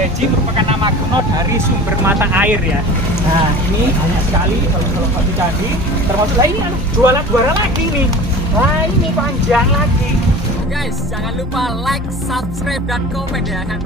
Geji merupakan nama kuno dari sumber mata air ya. Nah ini banyak sekali kalau batu candi, termasuk lah ini juara lagi nih. Nah ini panjang lagi. Guys, jangan lupa like, subscribe, dan komen ya kan.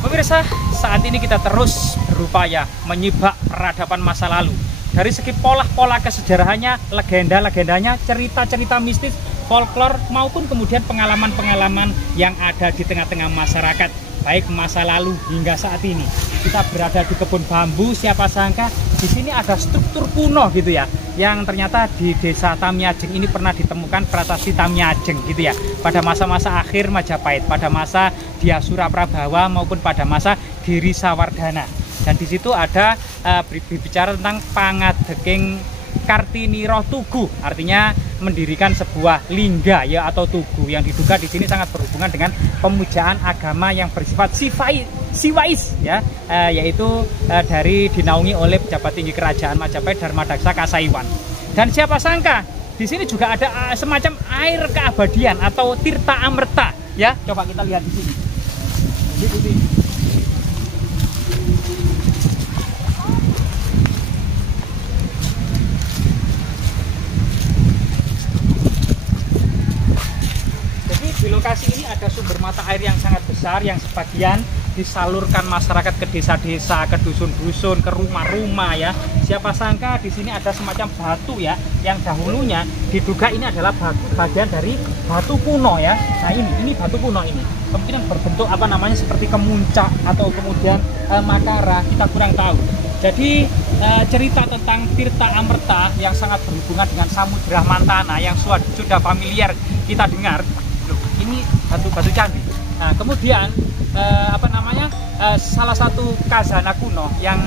Pemirsa, saat ini kita terus berupaya menyibak peradaban masa lalu. Dari segi pola-pola kesejarahannya, legenda-legendanya, cerita-cerita mistis, folklore, maupun kemudian pengalaman-pengalaman yang ada di tengah-tengah masyarakat, baik masa lalu hingga saat ini. Kita berada di kebun bambu, siapa sangka di sini ada struktur kuno gitu ya, yang ternyata di desa Tamiajeng ini pernah ditemukan prasasti Tamiajeng gitu ya, pada masa-masa akhir Majapahit, pada masa Dyasura Prabawa maupun pada masa Giri Sawardana. Dan di situ ada berbicara tentang Pangadeking Kartini Roh Tugu, artinya mendirikan sebuah lingga ya atau tugu yang diduga di sini sangat berhubungan dengan pemujaan agama yang bersifat siwais ya, yaitu dari dinaungi oleh pejabat tinggi kerajaan Majapahit Dharmadaksa Kasaiwan. Dan siapa sangka di sini juga ada semacam air keabadian atau tirta amerta ya. Coba kita lihat di sini. Di lokasi ini ada sumber mata air yang sangat besar, yang sebagian disalurkan masyarakat ke desa-desa, ke dusun-dusun, ke rumah-rumah ya. Siapa sangka di sini ada semacam batu ya, yang dahulunya diduga ini adalah bagian dari batu kuno ya. Nah ini batu kuno ini. Kemungkinan berbentuk apa namanya seperti kemuncak atau kemudian makara, kita kurang tahu. Jadi cerita tentang Tirta Amerta yang sangat berhubungan dengan Samudra Mantana yang sudah familiar kita dengar. Ini batu candi. Nah, kemudian salah satu khazanah kuno yang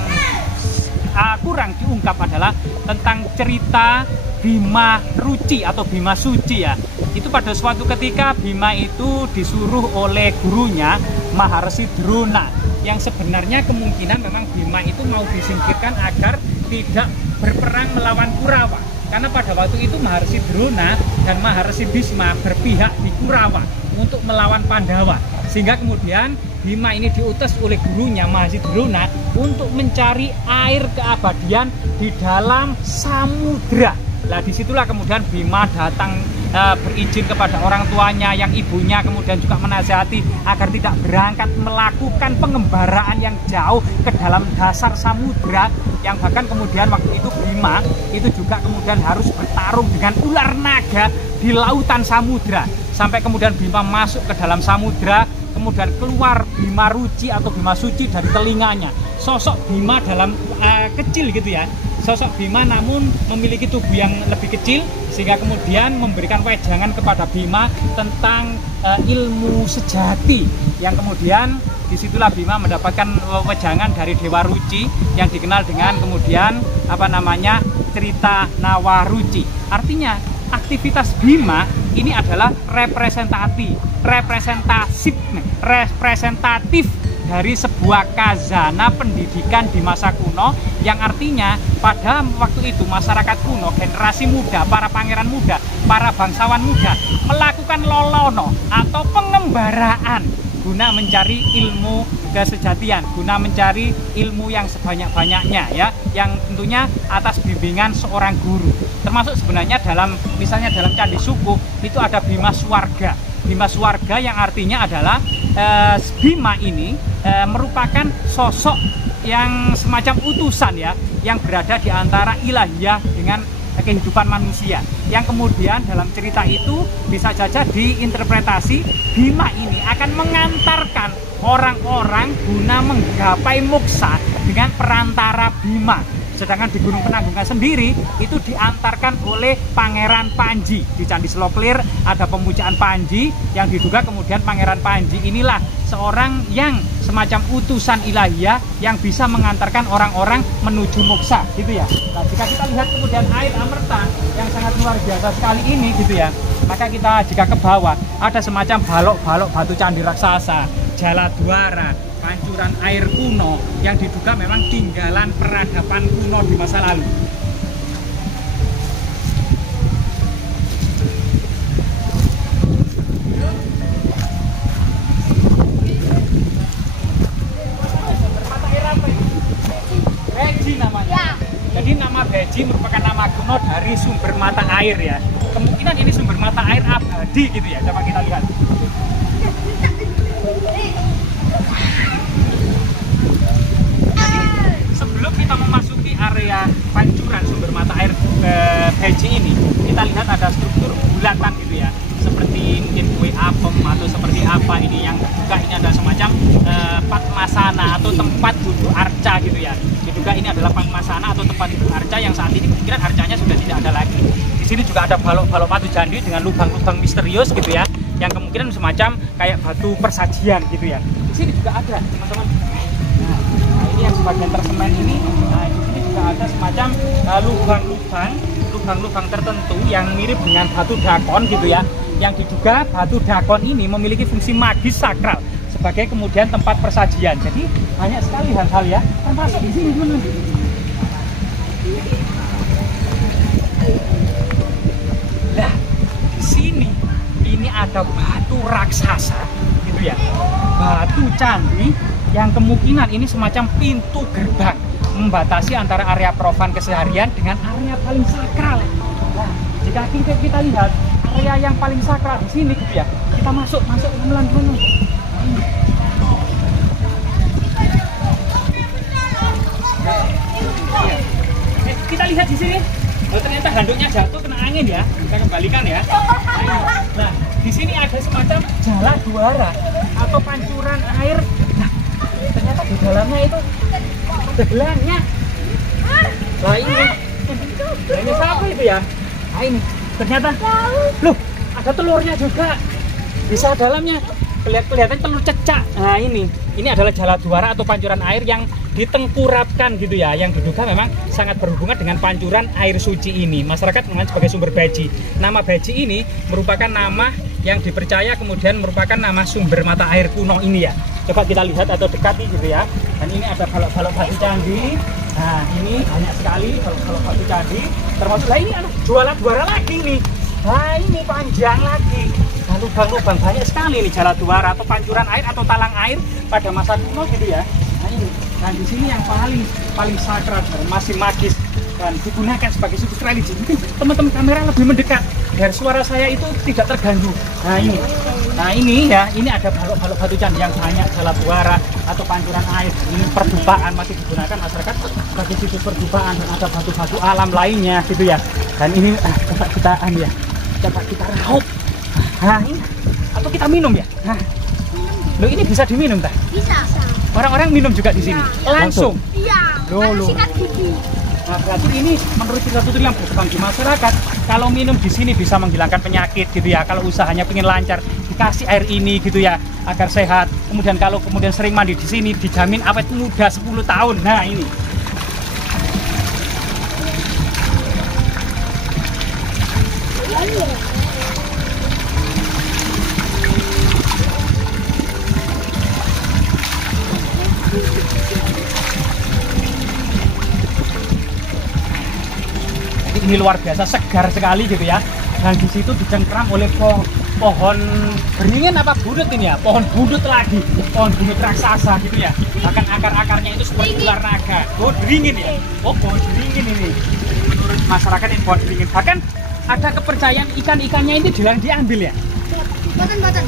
kurang diungkap adalah tentang cerita Bima Ruci atau Bima Suci ya. Itu pada suatu ketika Bima itu disuruh oleh gurunya Maharsi Drona, yang sebenarnya kemungkinan memang Bima itu mau disingkirkan agar tidak berperang melawan Kurawa. Karena pada waktu itu Maharsi Drona dan Maharsi Bhisma berpihak di Kurawa untuk melawan Pandawa. Sehingga kemudian Bima ini diutus oleh gurunya Maharsi Drona untuk mencari air keabadian di dalam samudra. Nah disitulah kemudian Bima datang berizin kepada orang tuanya yang ibunya kemudian juga menasihati agar tidak berangkat melakukan pengembaraan yang jauh ke dalam dasar samudra, yang bahkan kemudian waktu itu Bima itu juga kemudian harus bertarung dengan ular naga di lautan samudra, sampai kemudian Bima masuk ke dalam samudra, kemudian keluar Bima Ruci atau Bima Suci dari telinganya. Sosok Bima dalam kecil gitu ya, sosok Bima namun memiliki tubuh yang lebih kecil, sehingga kemudian memberikan wejangan kepada Bima tentang ilmu sejati, yang kemudian disitulah Bima mendapatkan wejangan dari Dewa Ruci yang dikenal dengan kemudian cerita Nawaruci. Artinya aktivitas Bima ini adalah representatif dari sebuah khazanah pendidikan di masa kuno, yang artinya pada waktu itu masyarakat kuno, generasi muda, para pangeran muda, para bangsawan muda melakukan lolono atau pengembaraan guna mencari ilmu kesejatian, guna mencari ilmu yang sebanyak-banyaknya ya, yang tentunya atas bimbingan seorang guru. Termasuk sebenarnya misalnya dalam Candi Sukuh itu ada Bima Swarga. Bima Swarga yang artinya adalah Bima ini merupakan sosok yang semacam utusan ya, yang berada di antara ilahiyah dengan kehidupan manusia, yang kemudian dalam cerita itu bisa saja diinterpretasi Bima ini akan mengantarkan orang-orang guna menggapai moksa dengan perantara Bima. Sedangkan di Gunung Penanggungan sendiri itu diantarkan oleh Pangeran Panji. Di Candi Seloklir ada pemujaan Panji yang diduga kemudian Pangeran Panji inilah seorang yang semacam utusan ilahiyah yang bisa mengantarkan orang-orang menuju moksa gitu ya. Nah, jika kita lihat kemudian air Amerta yang sangat luar biasa sekali ini gitu ya, maka kita jika ke bawah ada semacam balok-balok batu candi raksasa, Jaladwara, pancuran air kuno yang diduga memang tinggalan peradaban kuno di masa lalu. kuno dari sumber mata air ya. Kemungkinan ini sumber mata air abadi gitu ya. Coba kita lihat. Sebelum kita memasuki area pancuran sumber mata air Beji ini, kita lihat ada struktur bulatan gitu ya, seperti mungkin kue apem atau seperti apa ini yang diduga ini adalah semacam padmasana atau tempat duduk arca gitu ya. Diduga ini adalah padmasana atau tempat duduk arca yang saat ini kemungkinan arcanya sudah tidak ada lagi. Di sini juga ada balok-balok batu candi dengan lubang-lubang misterius gitu ya, yang kemungkinan semacam kayak batu persajian gitu ya. Di sini juga ada teman-teman. Nah, ini yang sebagian tersemen ini. Nah, di sini juga ada semacam lubang-lubang tertentu yang mirip dengan batu dakon gitu ya. Yang diduga batu dakon ini memiliki fungsi magis sakral sebagai kemudian tempat persajian. Jadi banyak sekali hal-hal ya, termasuk di sini teman-teman. Nah, di sini ini ada batu raksasa gitu ya. Batu candi yang kemungkinan ini semacam pintu gerbang membatasi antara area profan keseharian dengan area paling sakral. Nah, jika kita lihat area yang paling sakral di sini gitu ya, kita masuk pelan-pelan. Kita lihat di sini, oh, ternyata handuknya jatuh kena angin ya, kita kembalikan ya. Nah, di sini ada semacam jala duara atau pancuran air. Nah, ternyata di dalamnya itu ada gelangnya. Nah ini apa itu ya? Nah ini ternyata, loh, ada telurnya juga. Bisa dalamnya kelihatan telur cecak. Nah ini adalah jala duara atau pancuran air yang ditengkurapkan gitu ya, yang diduga memang sangat berhubungan dengan pancuran air suci ini. Masyarakat mengenal sebagai sumber Beji. Nama Beji ini merupakan nama yang dipercaya kemudian merupakan nama sumber mata air kuno ini ya. Coba kita lihat atau dekati gitu ya. Dan ini ada balok-balok batu candi. Nah ini banyak sekali balok-balok batu candi. Termasuk ini jualan duara lagi nih. Nah ini panjang lagi. Nah, lubang-lubang banyak sekali nih jala duara atau pancuran air atau talang air pada masa kuno gitu ya. Nah ini. Dan di sini yang paling sakral dan masih magis dan digunakan sebagai situs religi. Mungkin teman-teman kamera lebih mendekat biar suara saya itu tidak terganggu. Nah ini ya, ini ada balok-balok batu candi yang banyak jala duara atau pancuran air. Ini perdupaan masih digunakan masyarakat sebagai situs perdupaan, dan ada batu-batu alam lainnya gitu ya. Dan ini coba kita raup. Nah ini, atau kita minum ya. Nah, loh ini bisa diminum tak? Bisa. Orang-orang minum juga di sini langsung. Iya. Loh. Sikat gigi. Nah, berarti ini menurut cerita tutur yang berkembang di masyarakat, kalau minum di sini bisa menghilangkan penyakit gitu ya. Kalau usahanya pengen lancar, dikasih air ini gitu ya agar sehat. Kemudian kalau sering mandi di sini dijamin awet muda 10 tahun. Nah, ini. Ini luar biasa segar sekali gitu ya. Dan di situ dicengkram oleh pohon beringin apa budut ini ya, pohon budut lagi, pohon budut raksasa gitu ya. Bahkan akar-akarnya itu seperti ular naga. Oh beringin ya, oh pohon beringin ini. Menurut masyarakat ini pohon beringin. Bahkan ada kepercayaan ikan-ikannya ini diambil ya. Boten.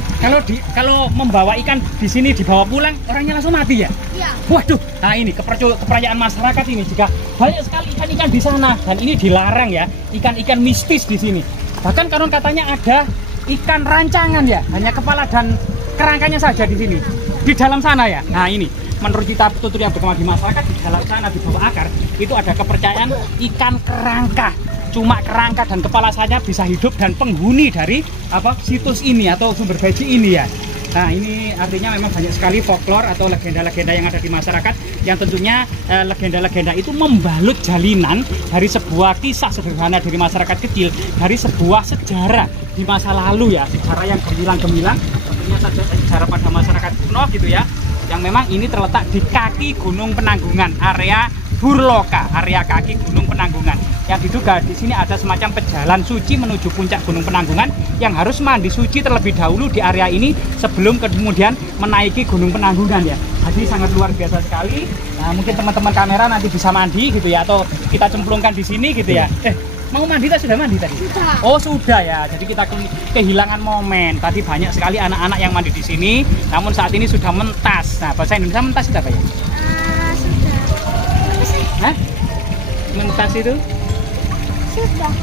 Kalau membawa ikan di sini dibawa pulang, orangnya langsung mati ya. Iya. Waduh, nah ini kepercayaan masyarakat ini jika banyak sekali ikan-ikan di sana dan ini dilarang ya, ikan-ikan mistis di sini. Bahkan konon katanya ada ikan rancangan ya, hanya kepala dan kerangkanya saja di sini, di dalam sana ya. Nah ini menurut kita tutur yang berkembang di masyarakat, di dalam sana di bawah akar itu ada kepercayaan ikan kerangka. Cuma kerangka dan kepala saja bisa hidup dan penghuni dari situs ini atau sumber Beji ini ya. Nah ini artinya memang banyak sekali folklore atau legenda-legenda yang ada di masyarakat, yang tentunya legenda-legenda itu membalut jalinan dari sebuah kisah sederhana dari masyarakat kecil, dari sebuah sejarah di masa lalu ya, sejarah yang gemilang-gemilang, tentunya sejarah pada masyarakat kuno gitu ya, yang memang ini terletak di kaki Gunung Penanggungan, area Burloka, area kaki Gunung Penanggungan. Yang diduga di sini ada semacam pejalan suci menuju puncak Gunung Penanggungan yang harus mandi suci terlebih dahulu di area ini sebelum kemudian menaiki Gunung Penanggungan ya. Jadi sangat luar biasa sekali. Nah, mungkin teman-teman kamera nanti bisa mandi gitu ya, atau kita cemplungkan di sini gitu ya. Mau mandi tak sudah mandi tadi? Sudah. Oh sudah ya. Jadi kita kehilangan momen. Tadi banyak sekali anak-anak yang mandi di sini. Namun saat ini sudah mentas. Nah bahasa Indonesia mentas itu apa ya? Sudah. Apa sih? Hah? Mentas itu?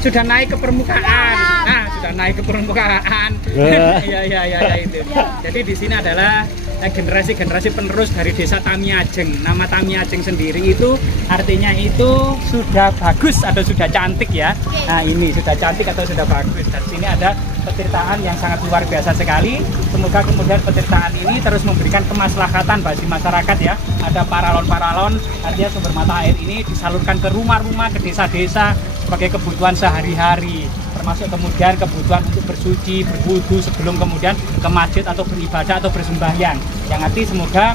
Sudah naik ke permukaan. Nah, sudah naik ke permukaan. Iya itu. Jadi di sini adalah generasi-generasi penerus dari desa Tamiajeng. Nama Tamiajeng sendiri itu artinya itu sudah bagus atau sudah cantik ya. Nah, ini sudah cantik atau sudah bagus. Dan sini ada petirtaan yang sangat luar biasa sekali. Semoga kemudian petirtaan ini terus memberikan kemaslahatan bagi masyarakat ya. Ada paralon-paralon, artinya sumber mata air ini disalurkan ke rumah-rumah, ke desa-desa sebagai kebutuhan sehari-hari, termasuk kemudian kebutuhan untuk bersuci, berwudu sebelum kemudian ke masjid atau beribadah atau bersembahyang. Yang nanti semoga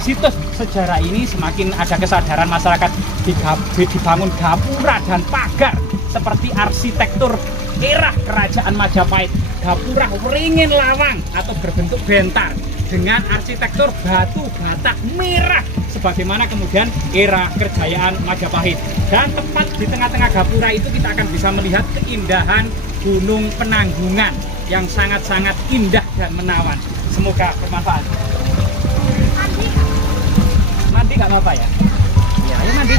situs sejarah ini semakin ada kesadaran masyarakat dibangun gapura dan pagar seperti arsitektur era kerajaan Majapahit. Gapura beringin lawang atau berbentuk bentar dengan arsitektur batu bata merah sebagaimana kemudian era kejayaan Majapahit. Dan tepat di tengah-tengah gapura itu kita akan bisa melihat keindahan Gunung Penanggungan yang sangat-sangat indah dan menawan. Semoga bermanfaat. Mandi nggak apa-apa ya? Ya, ayo mandi.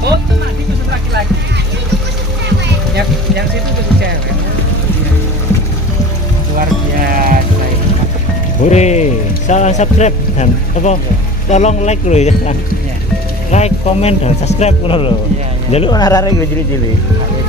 Oh, itu mandi khusus laki-laki. Yang situ khusus cewek. Luar biasa ini. Hore, salam subscribe dan apa? Tolong like loh ya. Ya. Like, komen dan subscribe loh. Iya, iya. Lalu arek-arek gue jadi. Ayo.